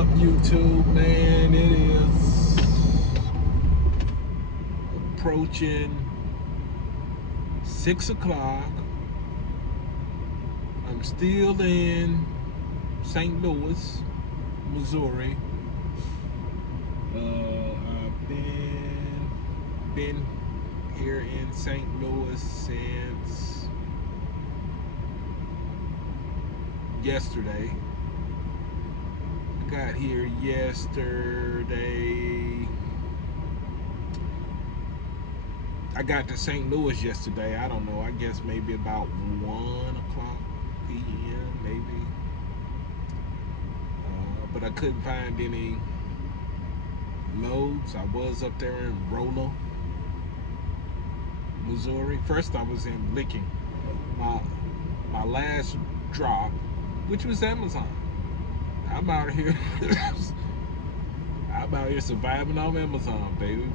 up, YouTube, man? It is approaching 6 o'clock. I'm still in St. Louis, Missouri. I've been here in St. Louis since yesterday. I got here yesterday. I got to St. Louis yesterday. I don't know. I guess maybe about 1 o'clock p.m. maybe. But I couldn't find any loads. I was up there in Rolla, Missouri. First I was in Licking. My last drop, which was Amazon. I'm out here I'm out here surviving on Amazon, baby.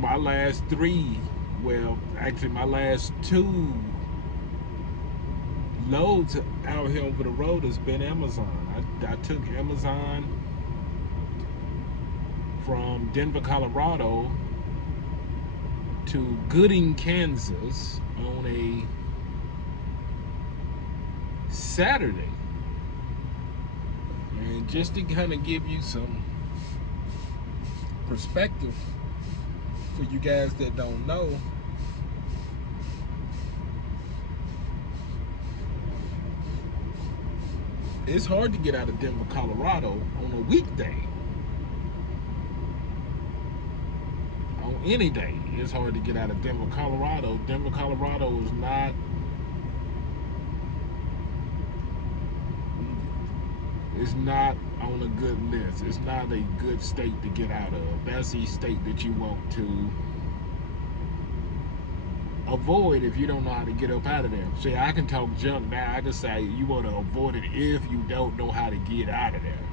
My last three, well, actually my last two loads out here over the road has been Amazon. I took Amazon from Denver, Colorado to Gooding, Kansas on a Saturday. And just to kind of give you some perspective for you guys that don't know, it's hard to get out of Denver, Colorado on a weekday. On any day, it's hard to get out of Denver, Colorado. Denver, Colorado is not, it's not on a good list. It's not a good state to get out of. That's the state that you want to avoid if you don't know how to get up out of there. See, I can talk junk now. I can say you want to avoid it if you don't know how to get out of there.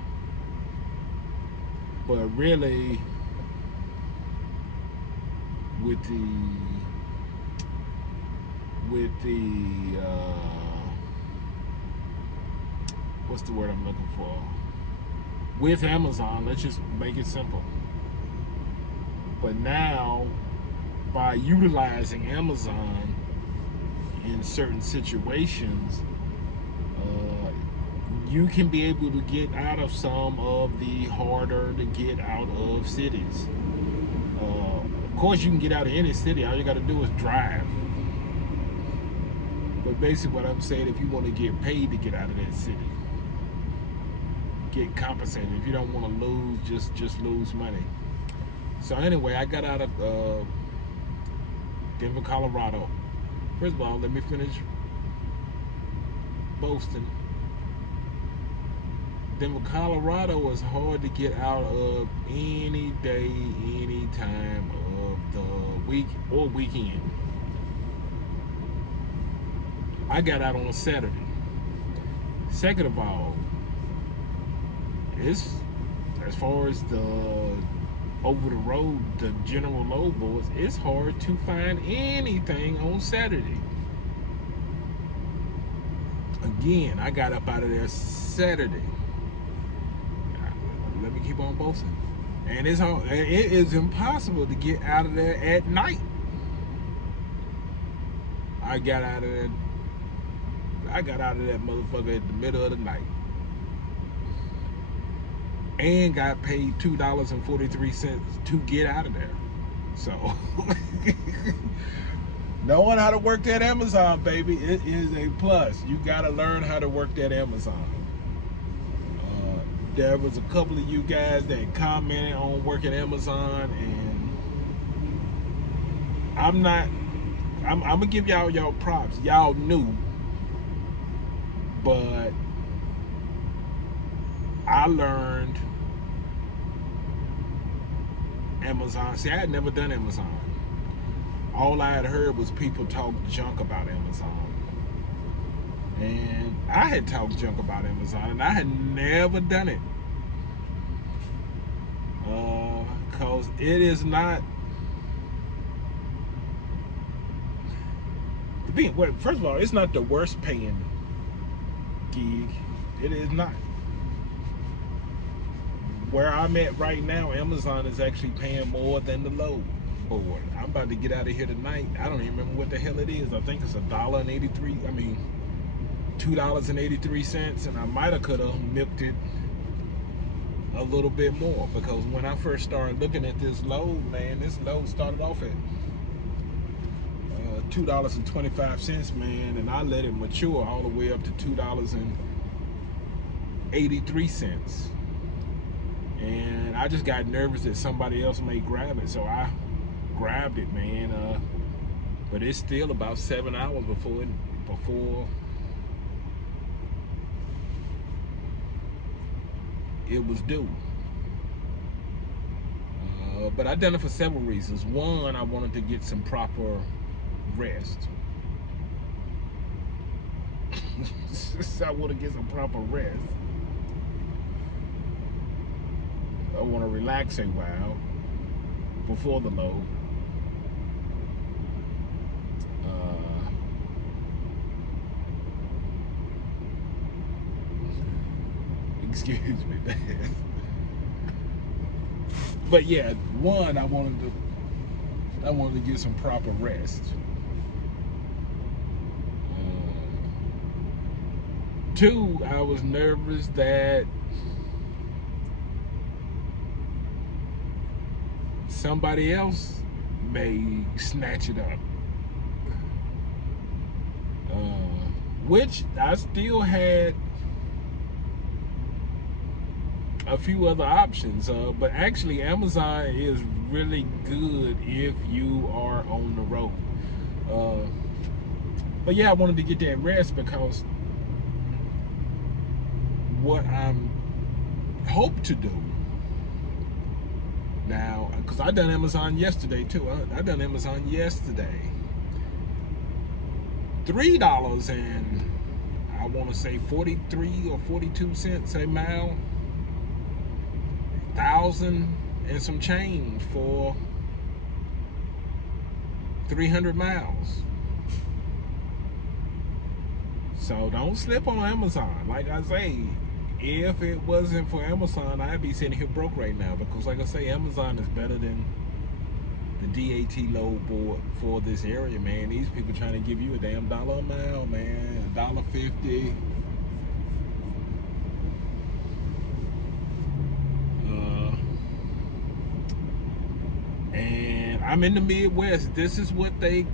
But really, with the what's the word I'm looking for? With Amazon, let's just make it simple. But now, by utilizing Amazon in certain situations, you can be able to get out of some of the harder to get out of cities. Of course, you can get out of any city. All you got to do is drive. But basically what I'm saying, if you want to get paid to get out of that city, get compensated. If you don't want to lose, just lose money. So anyway, I got out of Denver, Colorado. First of all, let me finish boasting. Denver, Colorado is hard to get out of any day, any time of the week or weekend. I got out on a Saturday. Second of all, it's, as far as the over the road, the general load boards, it's hard to find anything on Saturday. Again, I got up out of there Saturday. Let me keep on boasting. And it is impossible to get out of there at night. I got out of that motherfucker at the middle of the night. And got paid $2.43 to get out of there. So, knowing how to work that Amazon, baby, it is a plus. You got to learn how to work that Amazon. There was a couple of you guys that commented on working Amazon, and I'm gonna give y'all props. Y'all knew, but I learned Amazon. See, I had never done Amazon. All I had heard was people talk junk about Amazon. And I had talked junk about Amazon, and I had never done it. Because it is not, first of all, it's not the worst paying gig. It is not. Where I'm at right now, Amazon is actually paying more than the load board. I'm about to get out of here tonight. I don't even remember what the hell it is. I think it's $1.83. I mean, $2.83, and I might have could have milked it a little bit more, because when I first started looking at this load, man, this load started off at $2.25, man, and I let it mature all the way up to $2.83. And I just got nervous that somebody else may grab it, so I grabbed it, man. But it's still about 7 hours before it was due. But I done it for several reasons. One, I wanted to get some proper rest. I want to get some proper rest. I want to relax a while before the load. Excuse me, man. But yeah, one, I wanted to get some proper rest. Two, I was nervous that somebody else may snatch it up, which I still had a few other options, but actually Amazon is really good if you are on the road. But yeah, I wanted to get that rest, because what I'm hope to do now, because I done Amazon yesterday too. I done Amazon yesterday. $3 and I want to say 43 or 42 cents a mile. 1,000 and some change for 300 miles. So don't slip on Amazon. Like I say, if it wasn't for Amazon, I'd be sitting here broke right now, because like I say, Amazon is better than the DAT load board for this area, man. These people trying to give you a damn $1 a mile, man. $1.50. And I'm in the Midwest. This is what they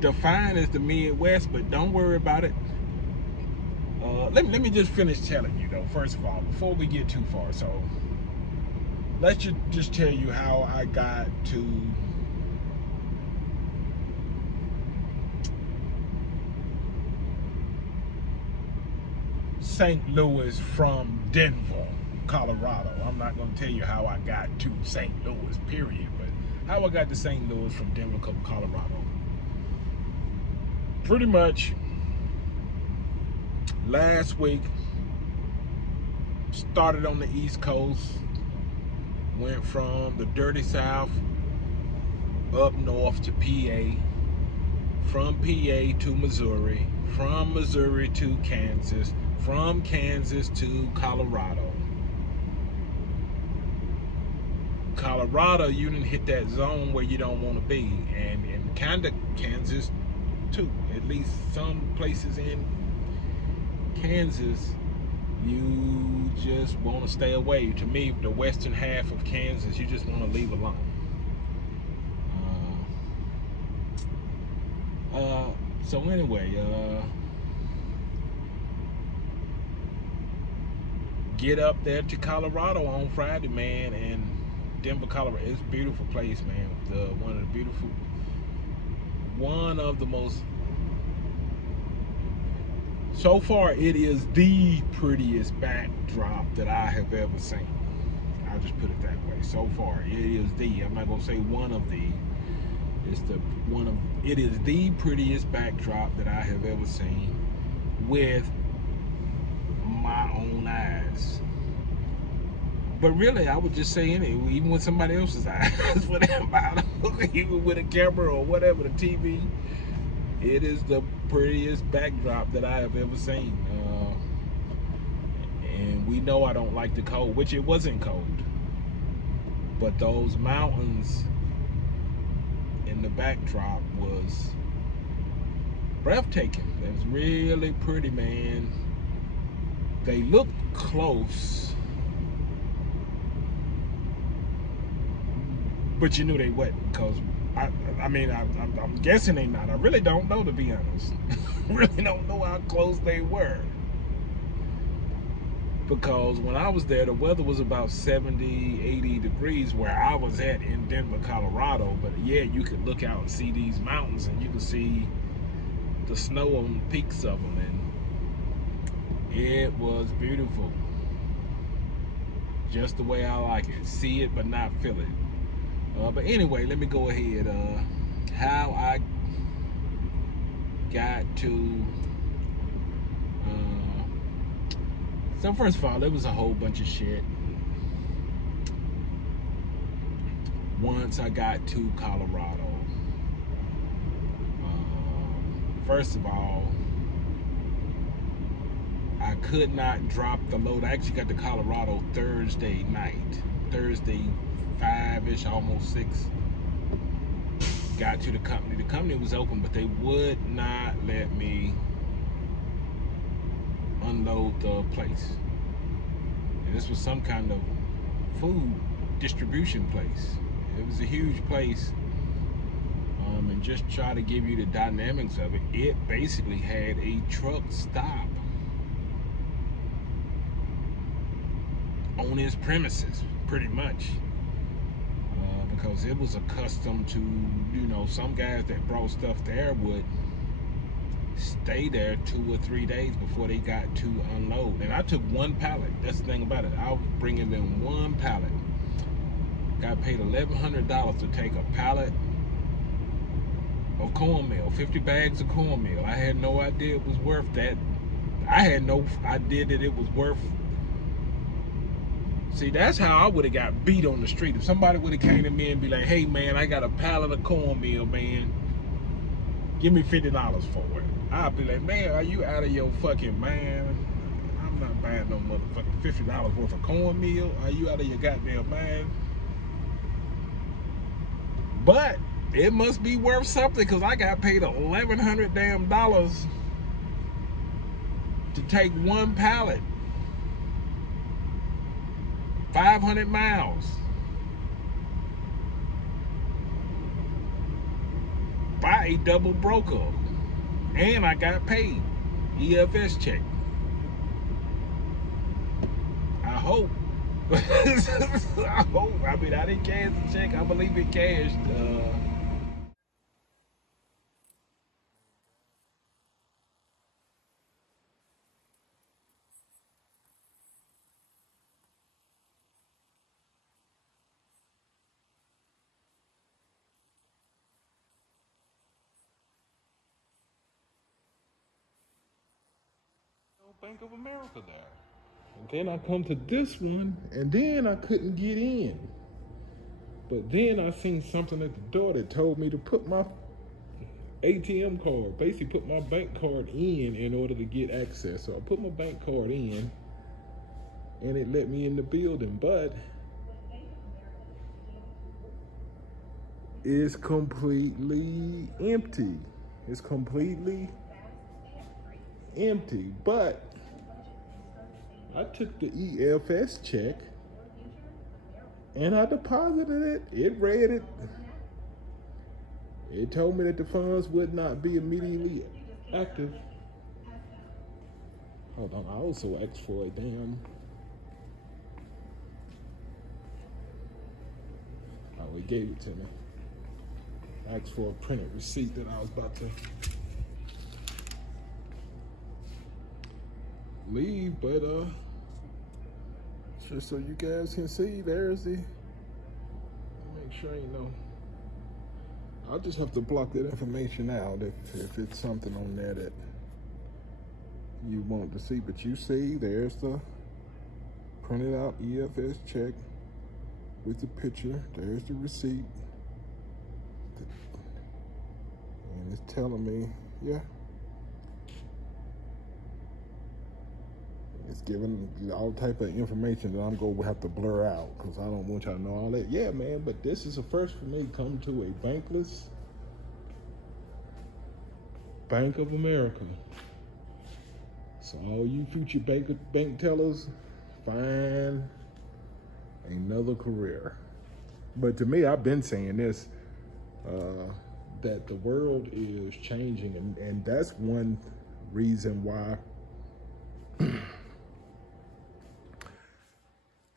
define as the Midwest, but don't worry about it. Let me just finish telling you though, first of all, before we get too far. So let's just tell you how I got to St. Louis from Denver, Colorado. I'm not going to tell you how I got to St. Louis, period, but how I got to St. Louis from Denver, Colorado. Pretty much last week, started on the East Coast, went from the dirty South up north to PA, from PA to Missouri, from Missouri to Kansas, from Kansas to Colorado. Colorado, you didn't hit that zone where you don't want to be, and kind of Kansas too. At least some places in Kansas, you just want to stay away. To me, the western half of Kansas, you just want to leave alone. So anyway, get up there to Colorado on Friday, man, and Denver, Colorado. It's a beautiful place, man. One of the most, so far it is the prettiest backdrop that I have ever seen. I'll just put it that way. So far it is I'm not gonna say one of the, it is the prettiest backdrop that I have ever seen with my own eyes. But really, I would just say even with somebody else's eyes, for that matter, even with a camera or whatever, the TV, it is the prettiest backdrop that I have ever seen. And we know I don't like the cold, which it wasn't cold. But those mountains in the backdrop was breathtaking. It was really pretty, man. They looked close, but you knew they wasn't, because I'm guessing they not. I really don't know, to be honest. Really don't know how close they were, because when I was there, the weather was about 70, 80 degrees where I was at in Denver, Colorado. But yeah, you could look out and see these mountains, and you could see the snow on the peaks of them, and it was beautiful. Just the way I like it. See it, but not feel it. But anyway, let me go ahead. How I got to... So first of all, there was a whole bunch of shit. Once I got to Colorado, first of all, I could not drop the load. I actually got to Colorado Thursday night. Thursday 5-ish, almost 6. Got to the company. The company was open, but they would not let me unload the place. And this was some kind of food distribution place. It was a huge place. And just try to give you the dynamics of it, it basically had a truck stop on his premises, pretty much. Because it was accustomed to, you know, some guys that brought stuff there would stay there 2 or 3 days before they got to unload. And I took 1 pallet. That's the thing about it. I was bringing them 1 pallet. Got paid $1,100 to take a pallet of cornmeal, 50 bags of cornmeal. I had no idea it was worth that. I had no idea that it was worth... See, that's how I would have got beat on the street. If somebody would have came to me and be like, hey man, I got a pallet of cornmeal, man, give me $50 for it. I'd be like, man, are you out of your fucking mind? I'm not buying no motherfucking $50 worth of cornmeal. Are you out of your goddamn mind? But it must be worth something, because I got paid $1,100 damn to take 1 pallet. 500 miles. By a double broker. And I got paid. EFS check. I hope. I hope. I mean, I didn't cash the check. I believe it cashed. Bank of America there. And then I come to this one, and then I couldn't get in. But then I seen something at the door that told me to put my ATM card, basically put my bank card in order to get access. So I put my bank card in, and it let me in the building, but it's completely empty. It's completely empty, but I took the EFS check and I deposited it. It read it. It told me that the funds would not be immediately active. Hold on, I also asked for a damn... Oh, it gave it to me. I asked for a printed receipt that I was about to leave, but just so you guys can see, there's the... Make sure you know. I'll just have to block that information out if it's something on there that you want to see. But you see, there's the printed out EFS check with the picture. There's the receipt. And it's telling me, yeah, it's giving all type of information that I'm going to have to blur out because I don't want y'all to know all that. Yeah, man, but this is a first for me, come to a bankless Bank of America. So all you future bank tellers, find another career. But to me, I've been saying this, that the world is changing, and that's one reason why.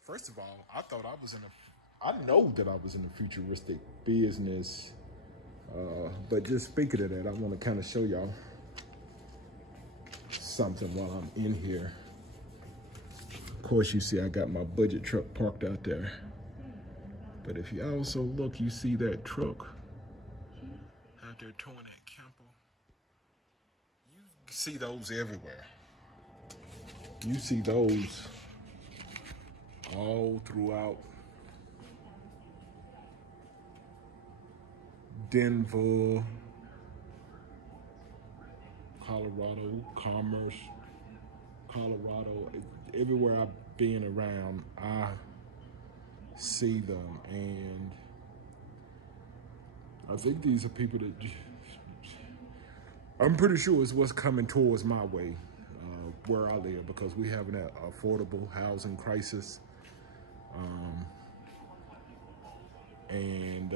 First of all, I know that I was in a futuristic business, but just speaking of that, I want to kind of show y'all something while I'm in here. Of course, you see I got my budget truck parked out there. But if you also look, you see that truck out there towing that camper. You see those everywhere. You see those all throughout Denver, Colorado, Commerce, Colorado. Everywhere I've been around, I see them, and I think these are people that I'm pretty sure is what's coming towards my way, where I live, because we have an affordable housing crisis, and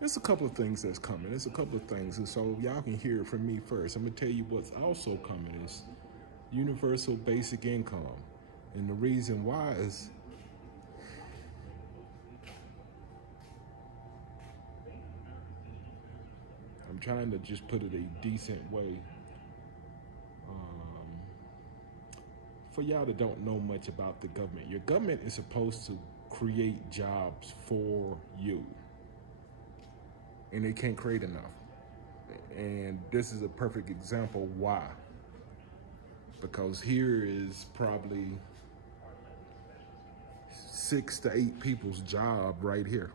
there's a couple of things that's coming. There's a couple of things, and so y'all can hear it from me first. I'm gonna tell you what's also coming is universal basic income, and the reason why is I'm trying to just put it a decent way. For y'all that don't know much about the government, your government is supposed to create jobs for you, and they can't create enough. And this is a perfect example why. Because here is probably 6 to 8 people's job right here.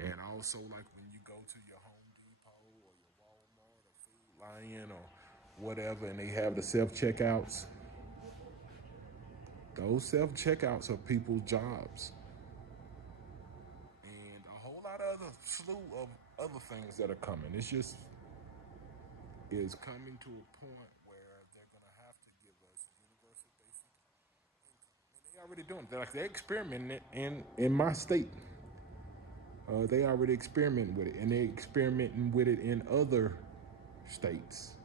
And also, like when you go to your Home Depot or your Walmart or Food Lion or whatever, and they have the self-checkouts, those self-checkouts are people's jobs. And a whole lot of other slew of other things that are coming. It's just is coming to a point where they're gonna have to give us universal basic income. And they already doing it. They're experimenting it in my state. They already experimenting with it, and they're experimenting with it in other states.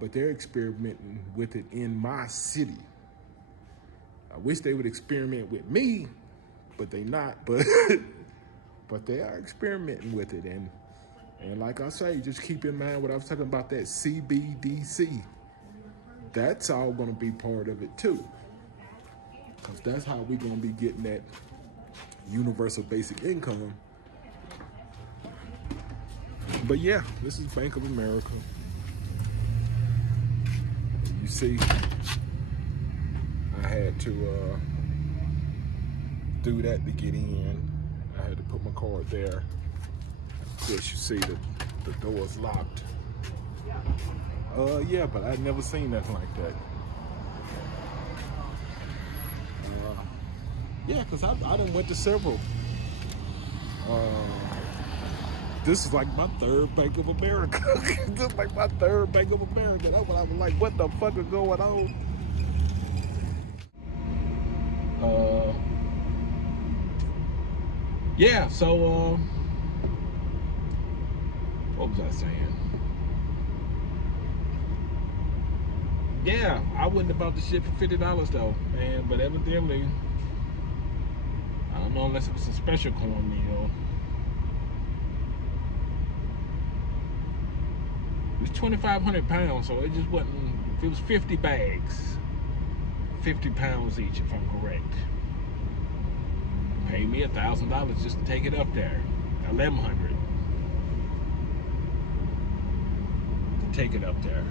But they're experimenting with it in my city. I wish they would experiment with me, but they not. But but they are experimenting with it, and like I say, just keep in mind what I was talking about, that CBDC. That's all going to be part of it too, because that's how we're going to be getting that universal basic income. But yeah, this is Bank of America. You see, I had to do that to get in. I had to put my card there. Of course, you see the door's locked. Yeah, but I'd never seen nothing like that. Yeah, because I done went to several. This is like my third Bank of America. This is like my third Bank of America. That's when I was like, what the fuck is going on? Yeah, so, what was I saying? Yeah, I wouldn't have bought the shit for $50 though, man, but evidently, I don't know, unless it was a special cornmeal. It was 2,500 pounds, so it just wasn't, if it was 50 bags, 50 pounds each, if I'm correct. Pay me $1,000 just to take it up there. $1,100 to take it up there.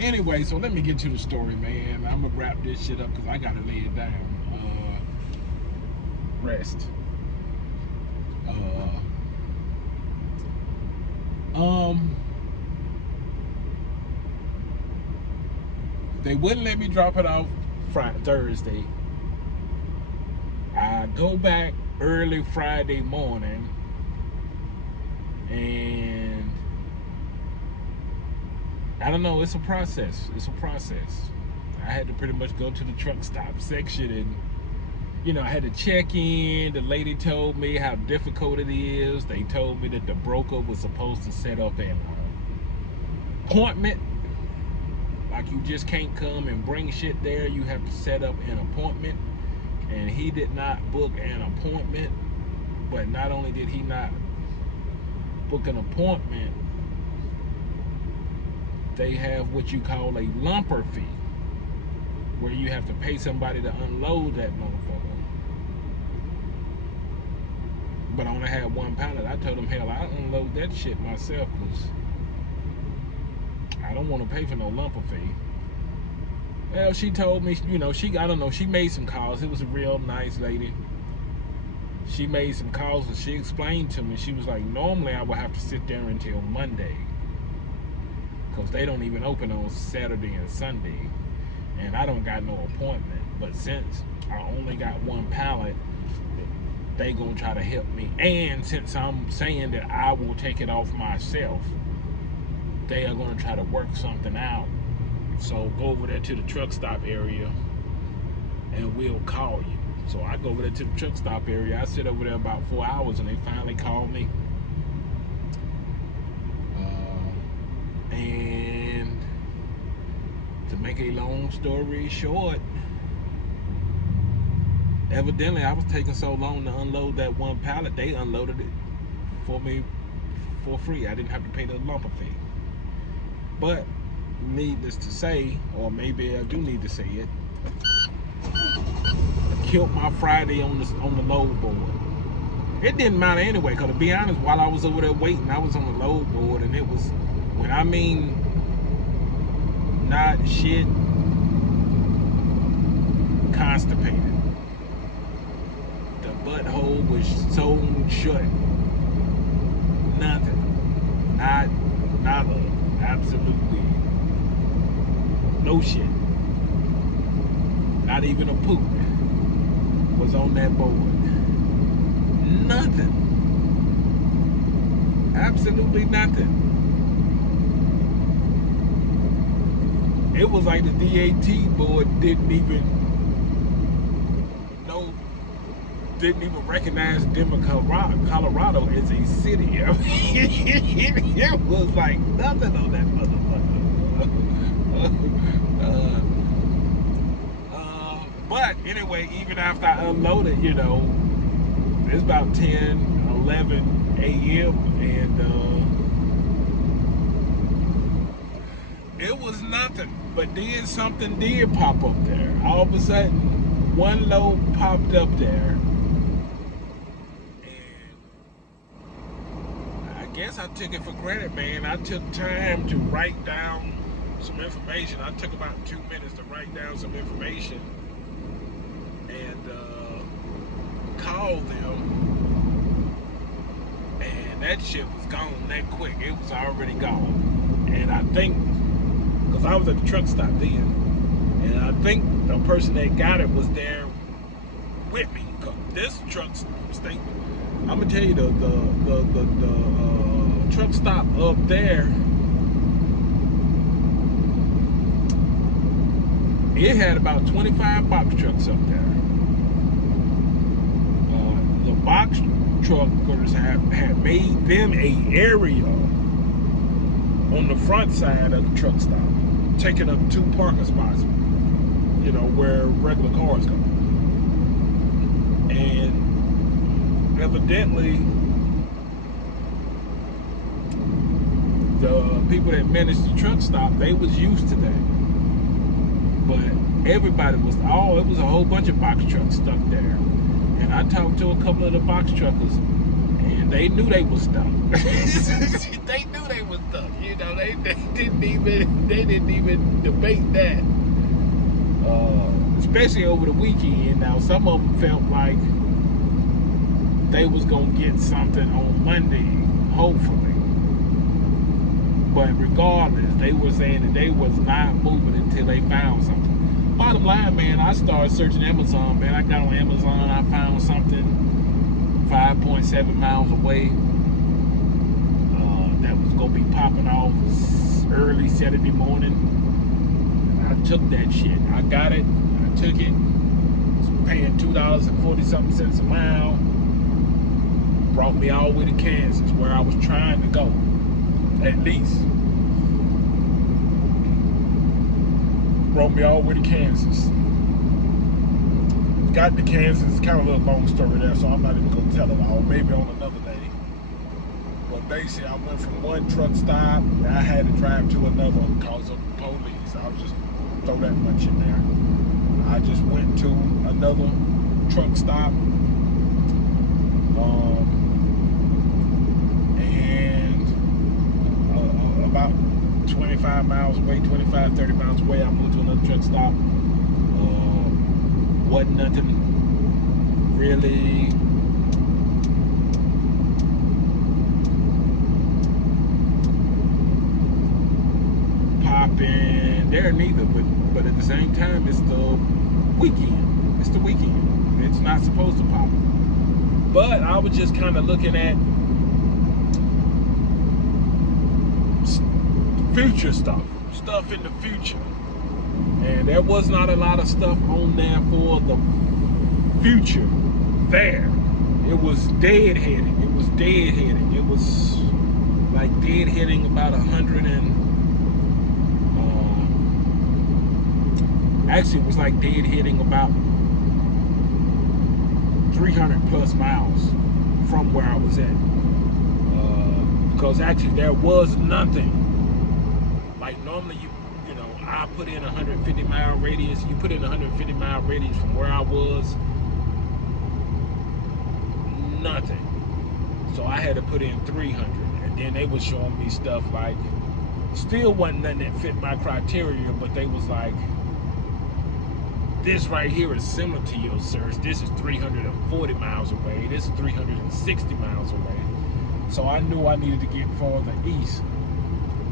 Anyway, so let me get to the story, man. I'm gonna wrap this shit up because I gotta lay it down. Rest. They wouldn't let me drop it off Thursday. I go back early Friday morning, and I don't know, it's a process. It's a process. I had to pretty much go to the truck stop section and, you know, I had to check in. The lady told me how difficult it is. They told me that the broker was supposed to set up an appointment. Like, you just can't come and bring shit there. You have to set up an appointment. And he did not book an appointment. But not only did he not book an appointment, they have what you call a lumper fee, where you have to pay somebody to unload that motherfucker. But I only had one pallet. I told him, hell, I unload that shit myself, because I don't want to pay for no lumper fee. Well, she told me, you know, I don't know, she made some calls. It was a real nice lady. She made some calls and she explained to me, she was like, normally I would have to sit there until Monday, because they don't even open on Saturday and Sunday, and I don't got no appointment. But since I only got one pallet, they gonna try to help me. And since I'm saying that I will take it off myself, they are gonna try to work something out. So go over there to the truck stop area and we'll call you. So I go over there to the truck stop area. I sit over there about 4 hours and they finally called me. And to make a long story short, evidently I was taking so long to unload that one pallet, they unloaded it for me for free. I didn't have to pay the lumper fee. But needless to say, or maybe I do need to say it, I killed my Friday on the load board. It didn't matter anyway, because to be honest, while I was over there waiting, I was on the load board, and it was, when I mean not shit, constipated. The butthole was sewn shut. Nothing. Nada. Absolutely no shit. Not even a poop was on that board. Nothing. Absolutely nothing. It was like the DAT board didn't even recognize Denver, Colorado as a city. I mean, it was like nothing on that motherfucker. But anyway, even after I unloaded, you know, it's about 10, 11 a.m. and it was nothing. But then something did pop up there. All of a sudden, one load popped up there. I guess I took it for granted, man. I took time to write down some information. I took about 2 minutes to write down some information and call them, and that shit was gone that quick. It was already gone. And I think, because I was at the truck stop then, and I think the person that got it was there with me. Cause this truck stop, I'm gonna tell you, the truck stop up there, it had about 25 box trucks up there. The box truckers had made them a area on the front side of the truck stop, taking up 2 parking spots, you know, where regular cars go. And evidently, the people that managed the truck stop, they was used to that. But everybody was, it was a whole bunch of box trucks stuck there. And I talked to a couple of the box truckers, and they knew they was stuck. They knew they was stuck. You know, they didn't even debate that. Especially over the weekend. Now, some of them felt like they was gonna get something on Monday, hopefully. But regardless, they were saying that they was not moving until they found something. Bottom line, man, I started searching Amazon, man. I got on Amazon, I found something 5.7 miles away that was gonna be popping off early Saturday morning. I took that shit. I got it. I took it. Was paying $2.40-something a mile. Brought me all the way to Kansas, where I was trying to go. At least. Brought me all the way to Kansas. Got to Kansas. It's kind of a little long story there, so I'm not even going to tell it all. Maybe on another day. But basically, I went from one truck stop, and I had to drive to another because of the police. I'll just throw that much in there. I just went to another truck stop. About 25 miles away, 25, 30 miles away, I moved to another truck stop. Wasn't nothing really popping there neither, but at the same time, it's the weekend. It's the weekend. It's not supposed to pop. But I was just kind of looking at future stuff in the future, and there was not a lot of stuff on there for the future there. It was deadheading. It was deadheading. It was like deadheading about 100 and actually it was like deadheading about 300 plus miles from where I was at, because actually there was nothing. Like normally you know, I put in 150 mile radius. You put in 150 mile radius from where I was, nothing. So I had to put in 300, and then they was showing me stuff like, still wasn't nothing that fit my criteria, but they was like, this right here is similar to your search. This is 340 miles away. This is 360 miles away. So I knew I needed to get farther east.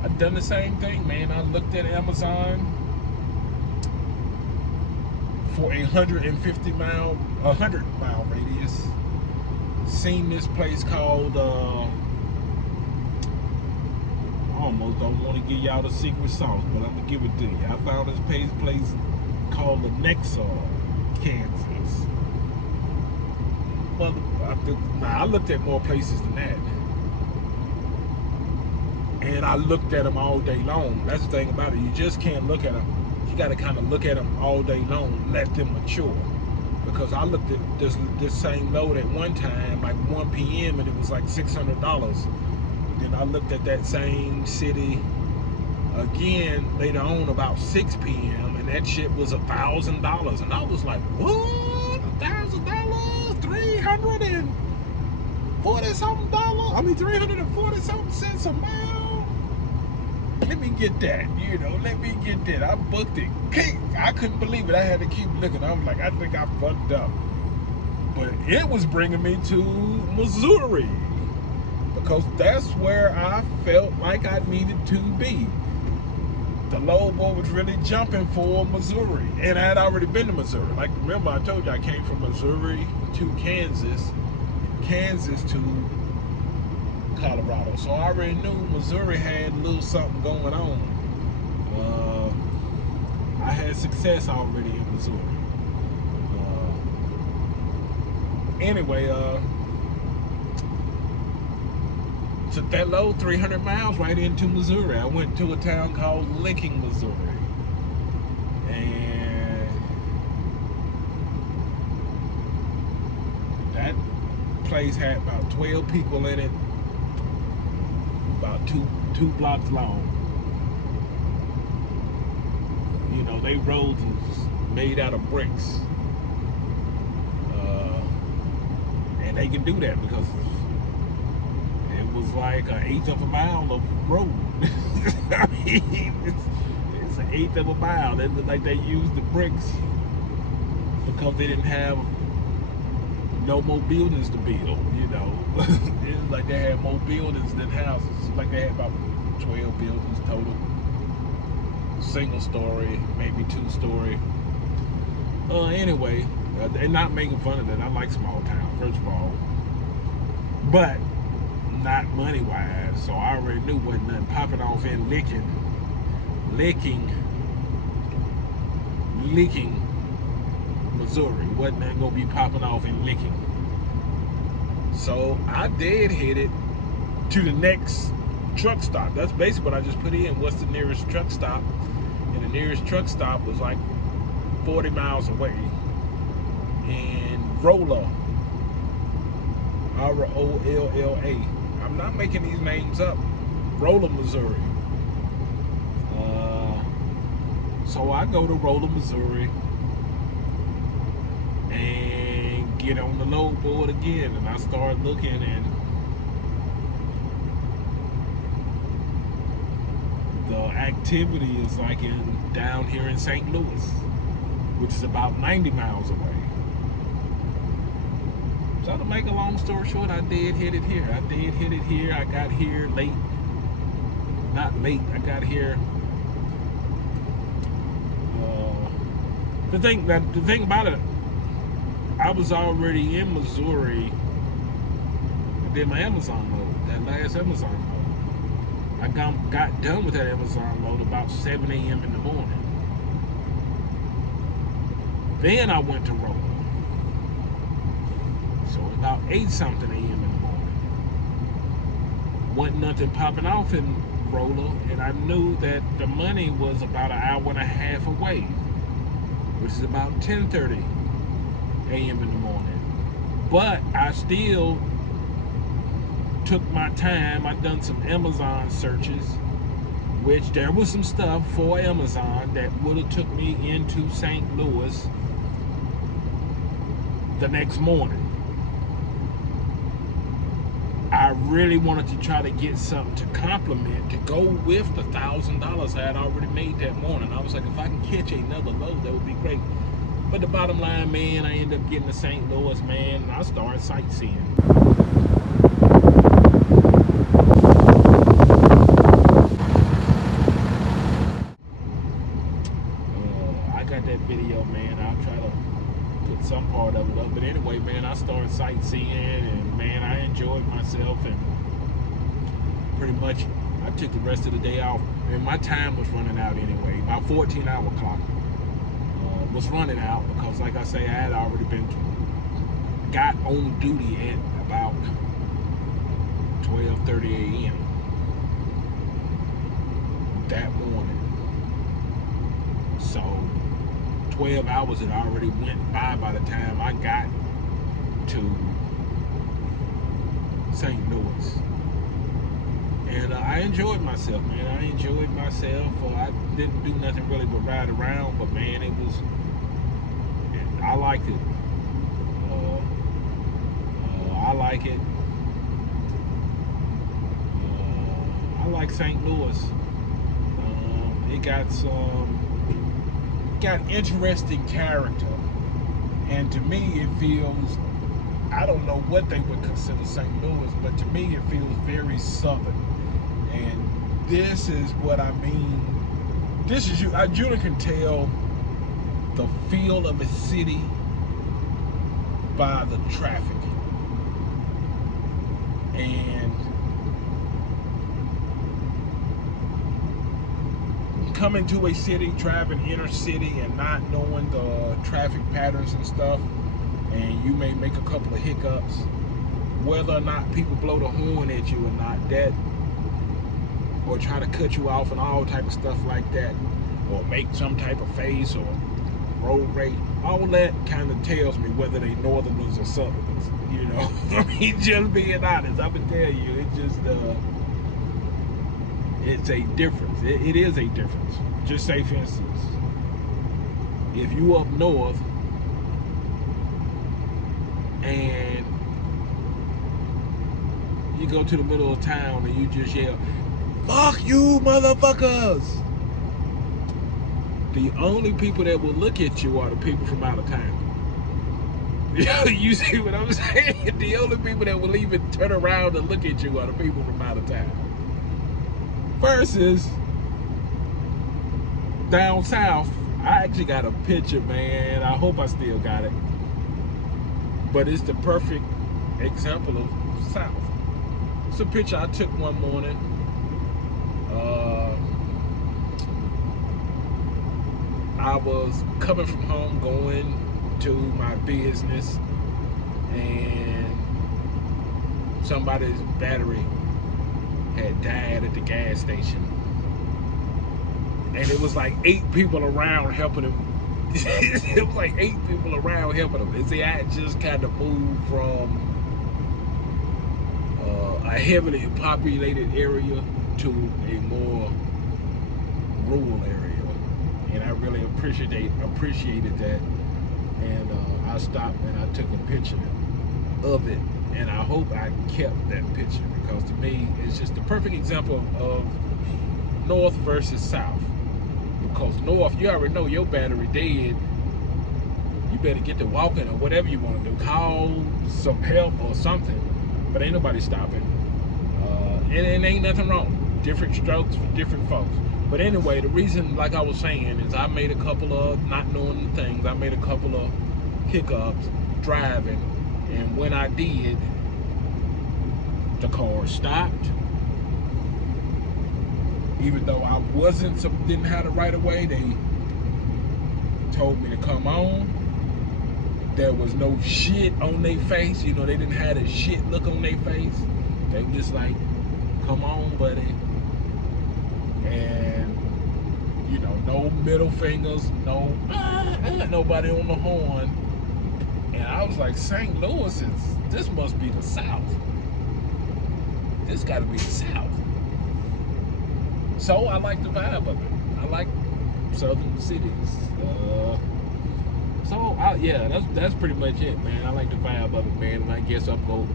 I've done the same thing, man. I looked at Amazon for a 100 mile radius. Seen this place called, I almost don't want to give y'all the secret sauce, but I'm gonna give it to you. I found this place called the Nexar, Kansas. Well, I looked at more places than that. And I looked at them all day long. That's the thing about it. You just can't look at them. You got to kind of look at them all day long, let them mature. Because I looked at this same load at one time, like 1 p.m., and it was like $600. Then I looked at that same city again later on about 6 p.m., and that shit was $1,000. And I was like, what? $1,000? 340-something dollars? I mean, 340-something cents a mile? Let me get that, you know, let me get that. I booked it. I couldn't believe it. I had to keep looking. I was like, I think I fucked up. But it was bringing me to Missouri, because that's where I felt like I needed to be. The low boy was really jumping for Missouri. And I had already been to Missouri. Like, remember I told you I came from Missouri to Kansas, Kansas to Colorado. So I already knew Missouri had a little something going on. I had success already in Missouri. Anyway, took that load 300 miles right into Missouri. I went to a town called Lincoln, Missouri. And that place had about 12 people in it, about two blocks long. You know, they roads was made out of bricks. And they can do that because it was like 1/8 of a mile of road. I mean, it's 1/8 of a mile. It looked like they used the bricks because they didn't have no more buildings to build, you know. It was like they had more buildings than houses. It's like they had about 12 buildings total. Single story, maybe 2-story. Anyway, and not making fun of that. I like small town, first of all. But not money-wise. So I already knew wasn't nothing popping off in Licking, Missouri. Wasn't nothing gonna be popping off in Licking. So I dead-headed to the next truck stop. That's basically what I just put in. What's the nearest truck stop? And the nearest truck stop was like 40 miles away in Rolla, R-O-L-L-A. I'm not making these names up. Rolla, Missouri. So I go to Rolla, Missouri, and get on the load board again, and I start looking, and the activity is like down here in St. Louis, which is about 90 miles away. So to make a long story short, I did hit it here. I got here late. Not late. I got here. The thing about it, I was already in Missouri. I did my Amazon load, that last Amazon load. I got done with that Amazon load about 7 a.m. in the morning. Then I went to Rolla. So about 8-something a.m. in the morning. Wasn't nothing popping off in Rolla, and I knew that the money was about an hour and a half away, which is about 10:30 a.m. in the morning. But I still took my time. I done some Amazon searches, which there was some stuff for Amazon that would have took me into St. Louis the next morning. I really wanted to try to get something to complement, to go with the $1,000 I had already made that morning. I was like, if I can catch another load, that would be great. But the bottom line, man, I ended up getting to St. Louis, man, and I started sightseeing. I got that video, man. I'll try to put some part of it up. But anyway, man, I started sightseeing, and man, I enjoyed myself, and pretty much I took the rest of the day off. And my time was running out anyway. My 14-hour clock was running out because, like I say, I had already got on duty at about 12:30 a.m. that morning. So 12 hours had already went by the time I got to St. Louis. And I enjoyed myself, man. I enjoyed myself. I didn't do nothing really but ride around, but man, I liked it. I like it. I like St. Louis. It got interesting character, and to me, it feels, I don't know what they would consider St. Louis, but to me, it feels very southern. And this is what I mean. You can tell the feel of a city by the traffic. And coming to a city, driving inner city and not knowing the traffic patterns and stuff, and you may make a couple of hiccups, whether or not people blow the horn at you or not, that, or try to cut you off and all type of stuff like that, or make some type of face or road rage, all that kind of tells me whether they northerners or southerners, you know. I mean, just being honest, I'm gonna tell you, it just it's a difference. It is a difference. Just say, for instance, if you up north and you go to the middle of town and you just yell, "Fuck you, motherfuckers!" The only people that will look at you are the people from out of town. You see what I'm saying? The only people that will even turn around and look at you are the people from out of town. versus down south. I actually got a picture, man. I hope I still got it. But it's the perfect example of south. It's a picture I took one morning. I was coming from home, going to my business, and somebody's battery had died at the gas station. And it was like 8 people around helping him. It was like 8 people around helping him. And see, I had just kind of moved from a heavily populated area to a more rural area. And I really appreciated that. And I stopped and I took a picture of it. And I hope I kept that picture, because to me, it's just the perfect example of north versus south. Because north, you already know your battery dead. You better get to walking or whatever you want to do. Call some help or something. But ain't nobody stopping. And ain't nothing wrong. Different strokes for different folks. But anyway, the reason, like I was saying, is I made a couple of, not knowing the things, I made a couple of hiccups driving. And when I did, the car stopped. Even though I didn't have the right of way, they told me to come on. There was no shit on their face. You know, they didn't have a shit look on their face. They were just like, come on, buddy. And, you know, no middle fingers, no, nobody on the horn. And I was like, St. Louis this must be the South. This gotta be the South. So I like the vibe of it. I like southern cities. Yeah, that's pretty much it, man. I like the vibe of it, man. And I guess I'm going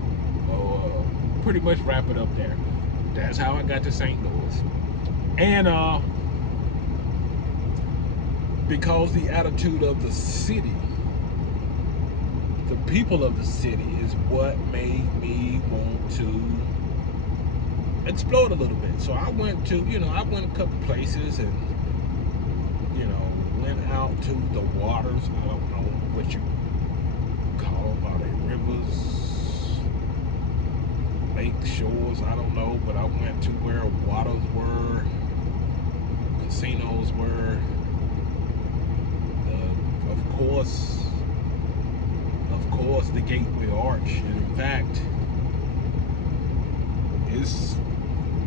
to pretty much wrap it up there. That's how I got to St. Louis. And because the attitude of the city, the people of the city, is what made me want to explore a little bit. So I went to, I went a couple places and, went out to the waters. I don't know what you call them. Are they rivers, lake shores? I don't know, but I went to where waters were, casinos were, of course, the Gateway Arch. And in fact,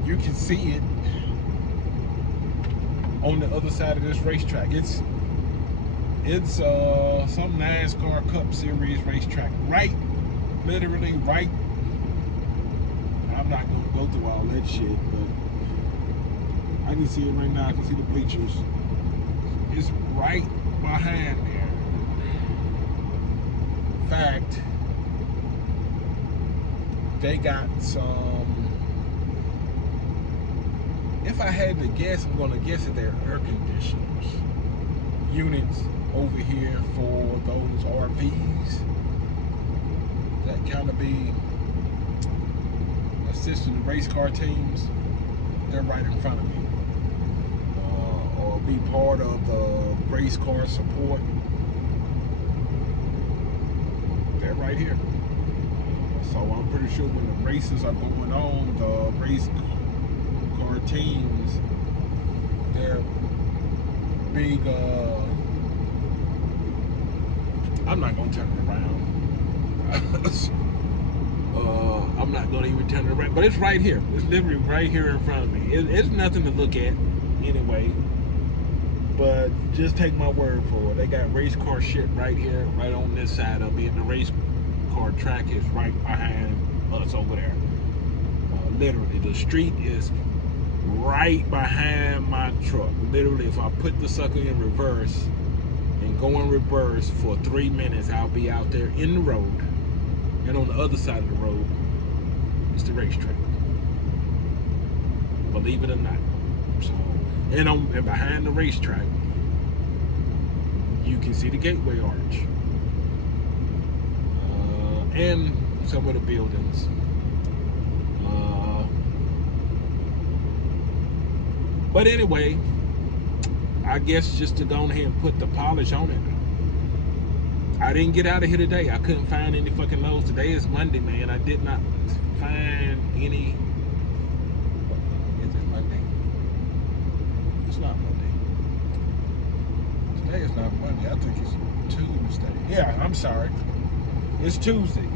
you can see it on the other side of this racetrack. It's some NASCAR Cup Series racetrack, literally right. I'm not gonna go through all that shit, but I can see it right now. I can see the bleachers. It's right behind there. In fact, they got some. If I had to guess, I'm gonna guess that they're air conditioners units over here for those RVs that kind of be assisting the race car teams. They're right in front of me, or be part of the race car support. They're right here. So I'm pretty sure when the races are going on, the race car teams, they're big. I'm not gonna turn it around. I'm not gonna even turn it around, but it's right here. It's literally right here in front of me. It's nothing to look at anyway, but just take my word for it. They got race car shit right here, right on this side of me, and the race car track is right behind us over there. Literally, the street is right behind my truck. Literally, if I put the sucker in reverse and go in reverse for 3 minutes, I'll be out there in the road. And on the other side of the road is the racetrack. Believe it or not. So, and behind the racetrack, you can see the Gateway Arch. And some of the buildings. But anyway, I guess just to go ahead and put the polish on it. I didn't get out of here today. I couldn't find any fucking loads. Today is Monday, man. I did not find any. Is it Monday? It's not Monday. Today is not Monday. I think it's Tuesday. Yeah, I'm sorry. It's Tuesday.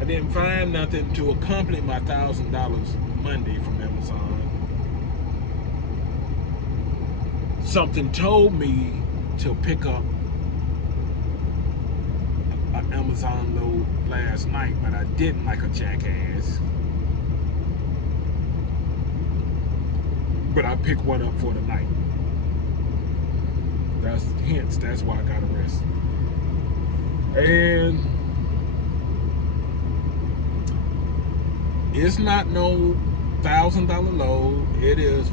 I didn't find nothing to accompany my $1,000 Monday from Amazon. Something told me to pick up an Amazon load last night, but I didn't, like a jackass. But I picked one up for the night. That's why I got a rest. And it's not no $1,000 load. It is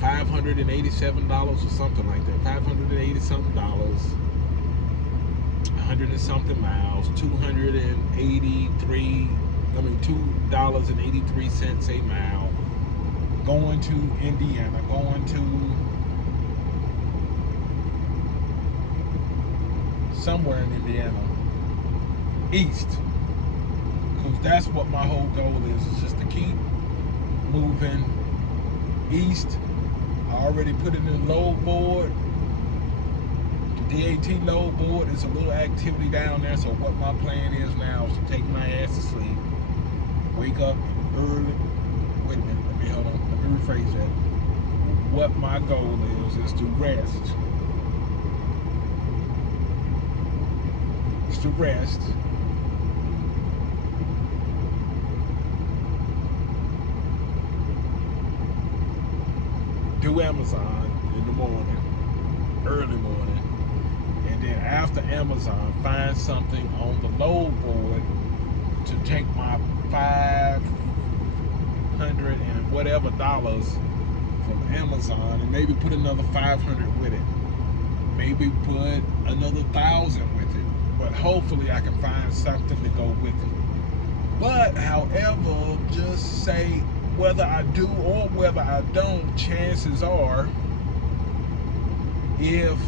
$587 or something like that. $580 something, 100 and something miles, $2.83 a mile. Going to Indiana, going to somewhere in Indiana, east. Because that's what my whole goal is just to keep moving east. I already put it in the load board. The DAT load board is a little activity down there. So what my plan is now is to take my ass to sleep, wake up early. Wait a minute, hold on, let me rephrase that. What my goal is to rest. Is to rest. Do Amazon in the morning, early morning, and then after Amazon, find something on the load board to take my $500 and whatever dollars from Amazon, and maybe put another 500 with it. Maybe put another 1,000 with it. But hopefully I can find something to go with it. But however, just say, whether I do or whether I don't, chances are, if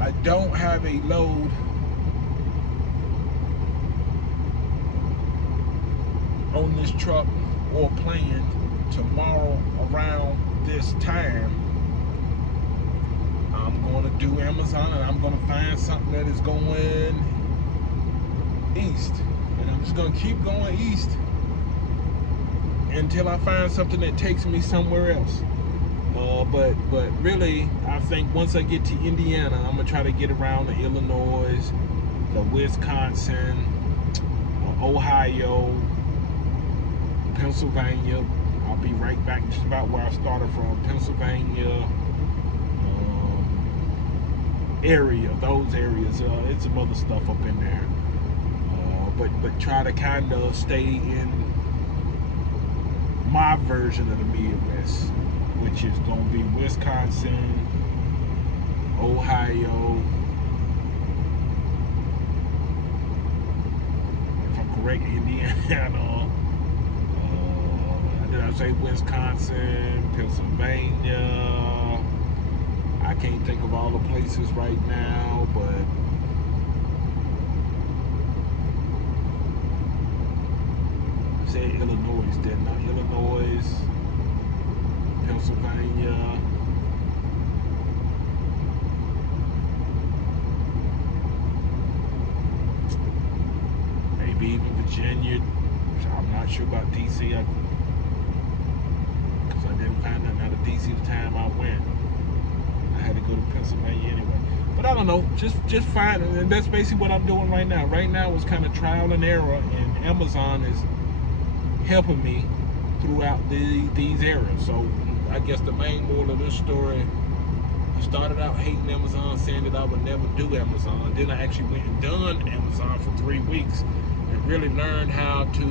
I don't have a load on this truck or planned tomorrow around this time, I'm going to do Amazon and I'm going to find something that is going east. And I'm just going to keep going east until I find something that takes me somewhere else. But really, I think once I get to Indiana, I'm gonna try to get around the Illinois, the Wisconsin, Ohio, Pennsylvania. I'll be right back just about where I started from, Pennsylvania area, those areas. It's some other stuff up in there. But try to kind of stay in my version of the Midwest, which is going to be Wisconsin, Ohio, if I'm correct, Indiana, did I say Wisconsin, Pennsylvania? I can't think of all the places right now, but I said Illinois, didn't I? Illinois, Pennsylvania, maybe even Virginia. I'm not sure about DC, because I didn't find nothing out of DC the time I went. I had to go to Pennsylvania anyway. But I don't know, just find it, and that's basically what I'm doing right now. Right now it's kind of trial and error, and Amazon is helping me throughout these areas. So I guess the main moral of this story, I started out hating Amazon, saying that I would never do Amazon. Then I actually went and done Amazon for 3 weeks and really learned how to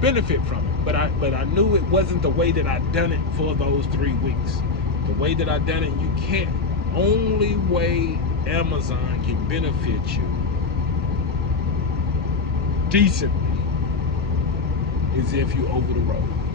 benefit from it. But I knew it wasn't the way that I'd done it for those 3 weeks. The way that I'd done it, you can't. Only way Amazon can benefit you decently is if you over the road.